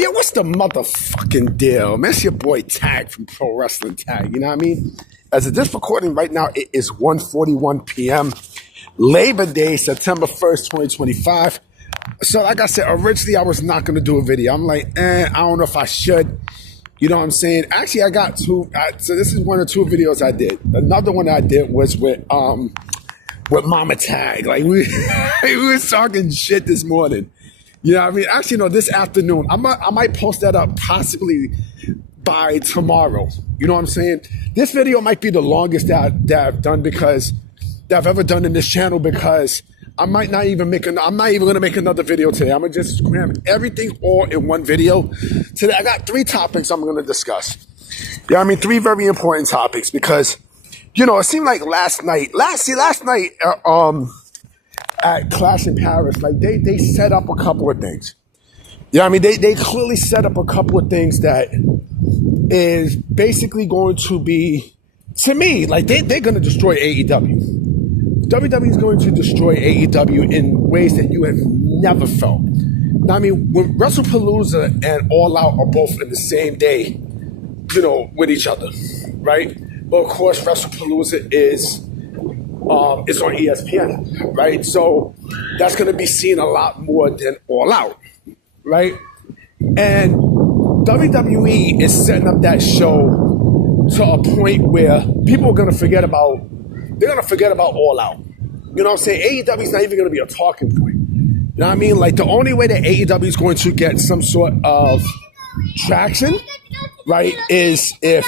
Hey, yo, what's the motherfucking deal, man? It's your boy Tag from Pro Wrestling Tag, you know what I mean? As of this recording right now, it is 1:41 p.m. Labor Day, September 1st, 2025. So like I said, originally I was not going to do a video. I'm like, I don't know if I should. You know what I'm saying? Actually, I got two. So this is one of two videos I did. Another one I did was with Mama Tag. Like, we was talking shit this morning. You know what I mean? Actually, no, this afternoon. I might post that up possibly by tomorrow. You know what I'm saying? This video might be the longest that I've done that I've ever done in this channel, because I'm not even going to make another video today. I'm going to just cram everything all in one video. Today, I got 3 topics I'm going to discuss. You know what I mean? 3 very important topics, because, you know, it seemed like last night, at Clash in Paris, like they set up a couple of things. You know what I mean? They clearly set up a couple of things that is basically going to be, to me, like they're going to destroy AEW. WWE is going to destroy AEW in ways that you have never felt. Now, I mean, when WrestlePalooza and All Out are both in the same day, you know, with each other, right? But of course, WrestlePalooza is on ESPN, right? So that's going to be seen a lot more than All Out, right? And WWE is setting up that show to a point where people are going to forget about All Out. You know what I'm saying? AEW is not even going to be a talking point. You know what I mean? Like, the only way that AEW is going to get some sort of traction, right, is if,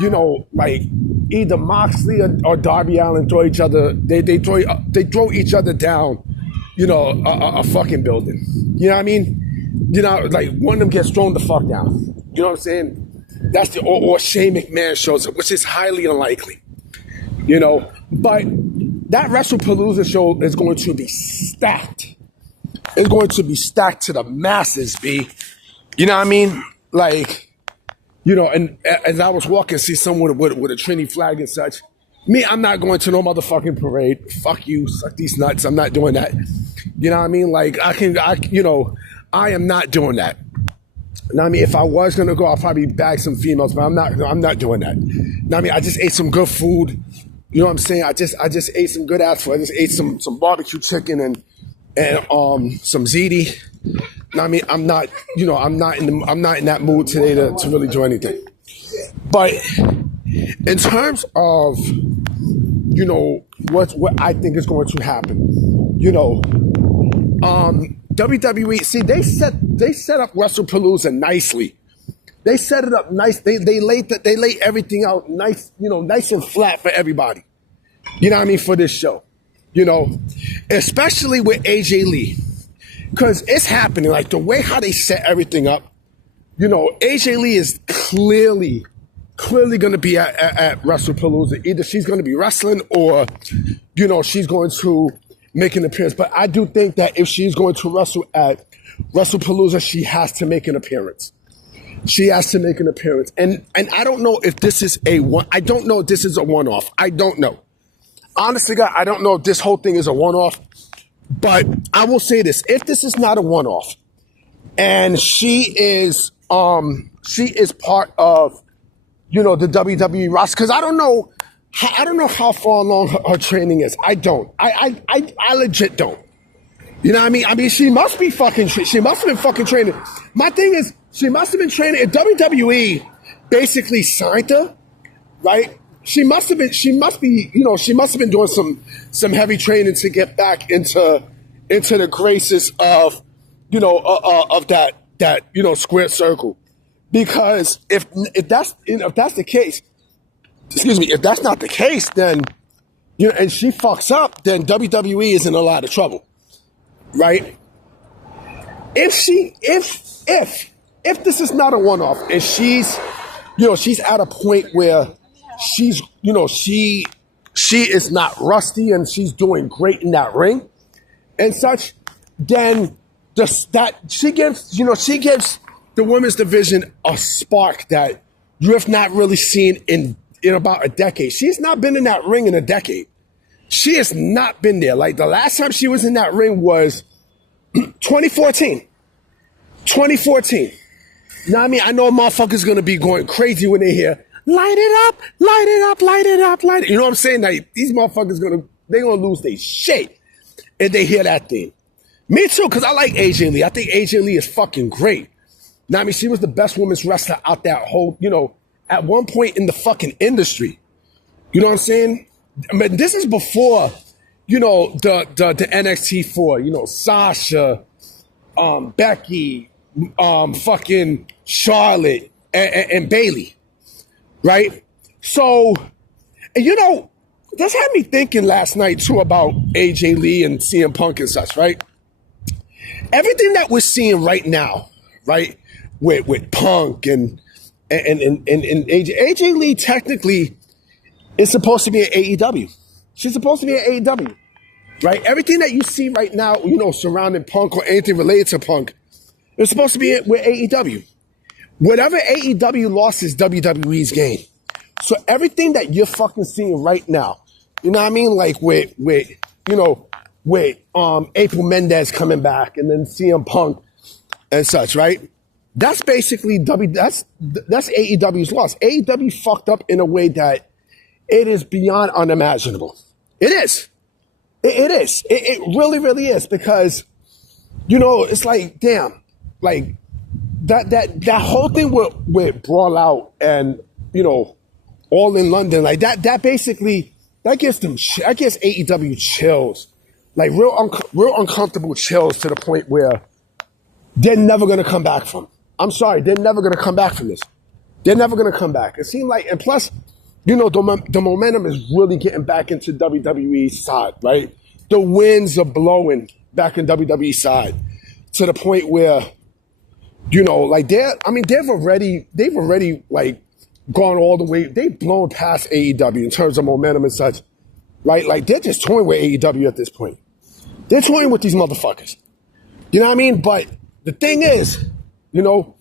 you know, like either Moxley or Darby Allin throw each other, they throw each other down, you know, a fucking building. You know what I mean? You know, like one of them gets thrown the fuck down. You know what I'm saying? That's or Shane McMahon shows up, which is highly unlikely. You know, but that WrestlePalooza show is going to be stacked. It's going to be stacked to the masses, B. You know what I mean? Like, you know, and as I was walking, see someone with a Trinity flag and such. Me, I'm not going to no motherfucking parade. Fuck you, suck these nuts. I'm not doing that. You know what I mean? Like, I am not doing that. Now, I mean, if I was gonna go, I'll probably bag some females, but I'm not doing that. Now, I mean, I just ate some good food. You know what I'm saying? I just ate some good ass food. I just ate some barbecue chicken and some ziti. Now, I mean, I'm not in that mood today to really do anything. But in terms of, you know, what I think is going to happen, you know, WWE, see, they set up WrestlePalooza nicely. They set it up nice. They lay everything out nice, you know, nice and flat for everybody. You know what I mean? For this show, you know, especially with AJ Lee, because it's happening. Like the way how they set everything up, you know, AJ Lee is clearly going to be at WrestlePalooza. Either she's going to be wrestling or, you know, she's going to make an appearance. But I do think that if she's going to wrestle at WrestlePalooza, she has to make an appearance. She has to make an appearance. And I don't know if this is I don't know if this is a one-off. I don't know. Honestly, God, I don't know if this whole thing is a one-off. But I will say this. If this is not a one-off, and she is part of, you know, the WWE roster, because I don't know how far along her training is. I don't. I legit don't. You know what I mean? I mean, she must have been fucking training. My thing is, she must have been training. If WWE basically signed her, right? She must be, you know, she must have been doing some heavy training to get back into the graces of, you know, of that, you know, square circle. Because if that's the case, excuse me, if that's not the case, then, you know, and she fucks up, then WWE is in a lot of trouble, right? If this is not a one-off, and she's, you know, she's at a point where she's, you know, she is not rusty and she's doing great in that ring and such, then she gives the women's division a spark that you have not really seen in about a decade. She's not been in that ring in a decade. She has not been there. Like, the last time she was in that ring was 2014. 2014. You know what I mean? I know motherfuckers gonna be going crazy when they hear, light it up, light it up, light it up, light it. You know what I'm saying? Like, these motherfuckers they gonna lose their shit if they hear that thing. Me too, because I like AJ Lee. I think AJ Lee is fucking great. Now, I mean, she was the best women's wrestler out that whole, at one point in the fucking industry. You know what I'm saying? I mean, this is before, the NXT 4, Sasha, Becky, fucking Charlotte, and Bayley, right? So, and this had me thinking last night too about AJ Lee and CM Punk and such, right? Everything that we're seeing right now, right, with Punk and AJ Lee technically is supposed to be at AEW. She's supposed to be at AEW, right? Everything that you see right now, surrounding Punk or anything related to Punk, it's supposed to be with AEW. Whatever AEW lost is WWE's gain. So everything that you're fucking seeing right now, you know what I mean? Like with April Mendez coming back and then CM Punk and such, right? That's basically that's AEW's loss. AEW fucked up in a way that it is beyond unimaginable. It is. It is. It really, really is, because, it's like, damn, like that whole thing with Brawl Out and, All in London, like that basically, that gives AEW chills, like real uncomfortable chills, to the point where they're never going to come back from. I'm sorry, they're never going to come back from this. They're never going to come back. It seemed like, and plus, the momentum is really getting back into WWE's side, right? The winds are blowing back in WWE's side, to the point where, like they've already like gone all the way. They've blown past AEW in terms of momentum and such, right? Like, they're just toying with AEW at this point. They're toying with these motherfuckers. You know what I mean? But the thing is, the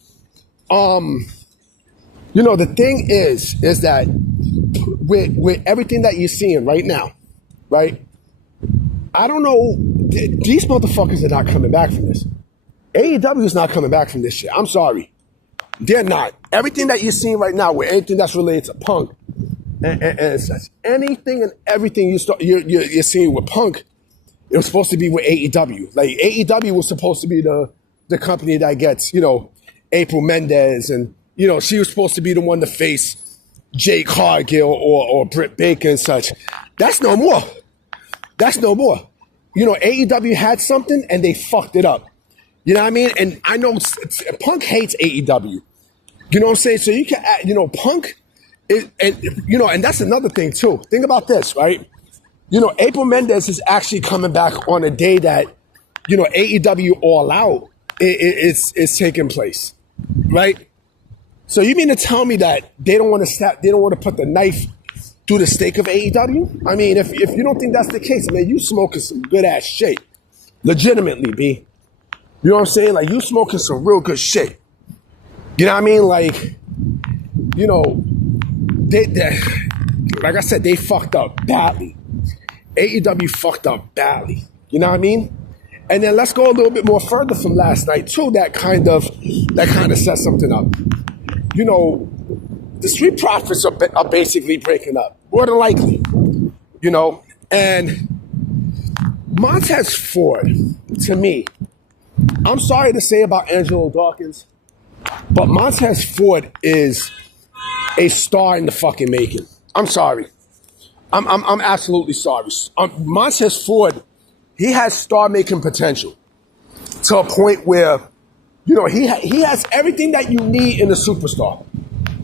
thing is that with everything that you're seeing right now, right? I don't know. These motherfuckers are not coming back from this. AEW is not coming back from this shit. I'm sorry. They're not. Everything that you're seeing right now, with anything that's related to Punk and such, anything and everything you're seeing with Punk, it was supposed to be with AEW. Like, AEW was supposed to be the company that gets, April Mendez, and, she was supposed to be the one to face Jade Cargill or Britt Baker and such. That's no more. That's no more. AEW had something and they fucked it up. You know what I mean? And I know Punk hates AEW. You know what I'm saying? So you can, Punk is, and that's another thing too. Think about this, right? April Mendez is actually coming back on a day that, AEW All Out is taking place, right? So you mean to tell me that they don't want to put the knife through the steak of AEW? I mean, if you don't think that's the case, man, you smoking some good ass shit. Legitimately, B. You know what I'm saying? Like, you smoking some real good shit. You know what I mean? Like, they like I said, they fucked up badly. AEW fucked up badly. You know what I mean? And then let's go a little bit more further from last night too. That kind of set something up. The Street Profits are basically breaking up, more than likely. And Montez Ford, to me, I'm sorry to say about Angelo Dawkins, but Montez Ford is a star in the fucking making. I'm sorry. I'm absolutely sorry. Montez Ford, he has star-making potential to a point where, he has everything that you need in a superstar,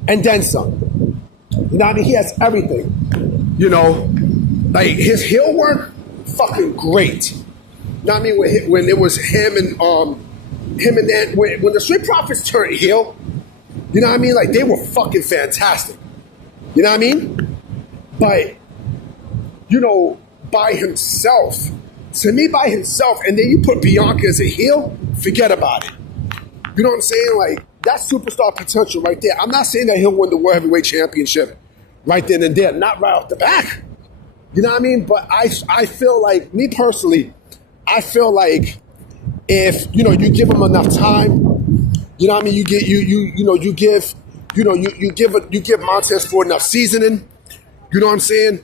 and then some. I mean, he has everything. Like, his heel work, fucking great. I mean, when it was him and then when the Street Profits turned heel, you know what I mean? Like, they were fucking fantastic. You know what I mean? But, by himself, and then you put Bianca as a heel, forget about it. You know what I'm saying? Like, that's superstar potential right there. I'm not saying that he'll win the World Heavyweight Championship right then and there, not right off the back. You know what I mean? But I feel like, me personally, I feel like if you give him enough time, you know what I mean. You give Montez Ford enough seasoning. You know what I'm saying?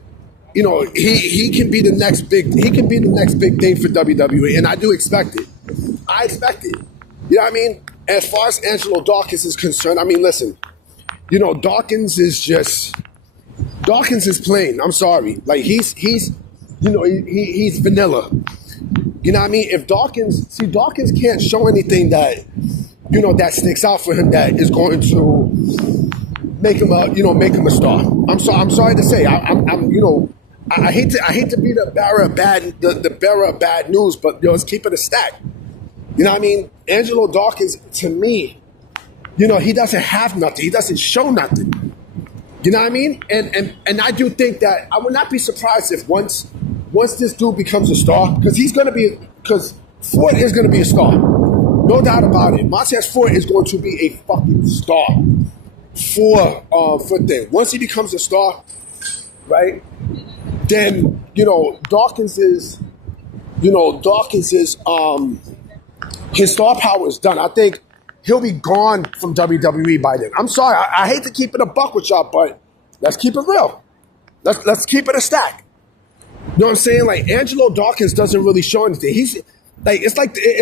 He can be the next big thing for WWE, and I do expect it. I expect it. You know what I mean? As far as Angelo Dawkins is concerned, I mean, listen, Dawkins is plain. I'm sorry. Like he's vanilla. You know what I mean? If Dawkins can't show anything that, that sticks out for him that is going to make him a star. I'm sorry to say. I hate to be the bearer of bad news, but let's keep it a stack. You know what I mean? Angelo Dawkins, to me, he doesn't have nothing. He doesn't show nothing. You know what I mean? And I do think that I would not be surprised if once this dude becomes a star, because Ford is gonna be a star. No doubt about it. Montez Ford is going to be a fucking star for thing. Once he becomes a star, right? Then Dawkins is his star power is done. I think he'll be gone from WWE by then. I'm sorry, I hate to keep it a buck with y'all, but let's keep it real. Let's keep it a stack. You know what I'm saying? Like Angelo Dawkins doesn't really show anything. He's like it's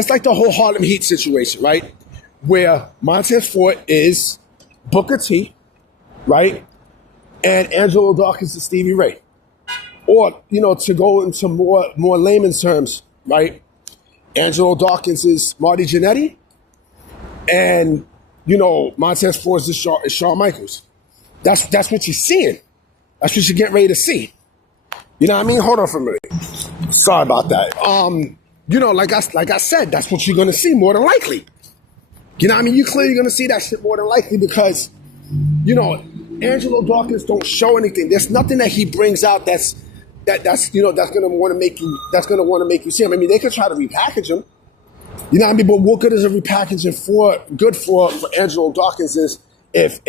like the whole Harlem Heat situation, right? Where Montez Ford is Booker T, right? And Angelo Dawkins is Stevie Ray. Or, to go into more layman's terms, right? Angelo Dawkins is Marty Jannetty, and Montez Ford is Shawn Michaels. That's what you're seeing. That's what you're getting ready to see. You know what I mean? Hold on for a minute. Sorry about that. Like I said, that's what you're gonna see more than likely. You know what I mean? You're clearly gonna see that shit more than likely because, Angelo Dawkins don't show anything. There's nothing that he brings out that's gonna want to make you see him. I mean, they could try to repackage him. You know what I mean? But what good is a repackaging for Angelo Dawkins is if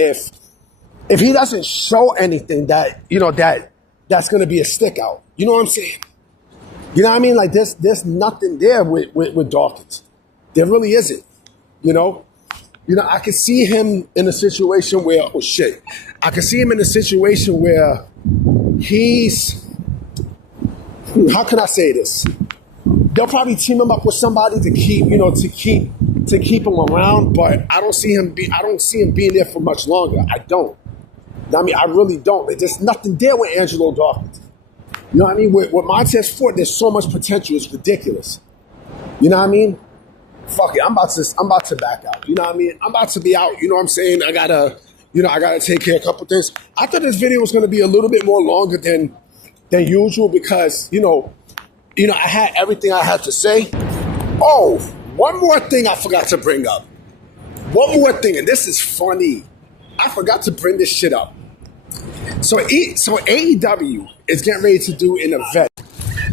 he doesn't show anything that that's gonna be a stick out. You know what I'm saying? You know what I mean? Like there's nothing there with Dawkins. There really isn't. I can see him in a situation where he's, how can I say this? They'll probably team him up with somebody to keep him around, but I don't see him being there for much longer. I don't. I mean, I really don't. There's nothing there with Angelo Dawkins. You know what I mean? With Montez Ford, there's so much potential. It's ridiculous. You know what I mean? Fuck it. I'm about to back out. You know what I mean? I'm about to be out. You know what I'm saying? I gotta take care of a couple things. I thought this video was gonna be a little bit more longer than usual because, I had everything I had to say. Oh, one more thing I forgot to bring up. One more thing, and this is funny. I forgot to bring this shit up. So AEW is getting ready to do an event.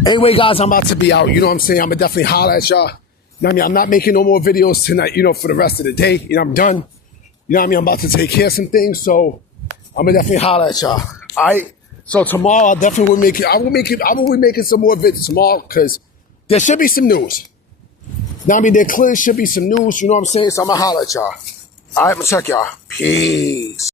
Anyway, guys, I'm about to be out. You know what I'm saying? I'm going to definitely holler at y'all. You know what I mean? I'm not making no more videos tonight, for the rest of the day. I'm done. You know what I mean? I'm about to take care of some things, so I'm going to definitely holler at y'all. All right? So tomorrow, I will be making some more videos tomorrow because there should be some news. Now, I mean, there clearly should be some news, you know what I'm saying? So I'm going to holler at y'all. All right, I'm going to check y'all. Peace.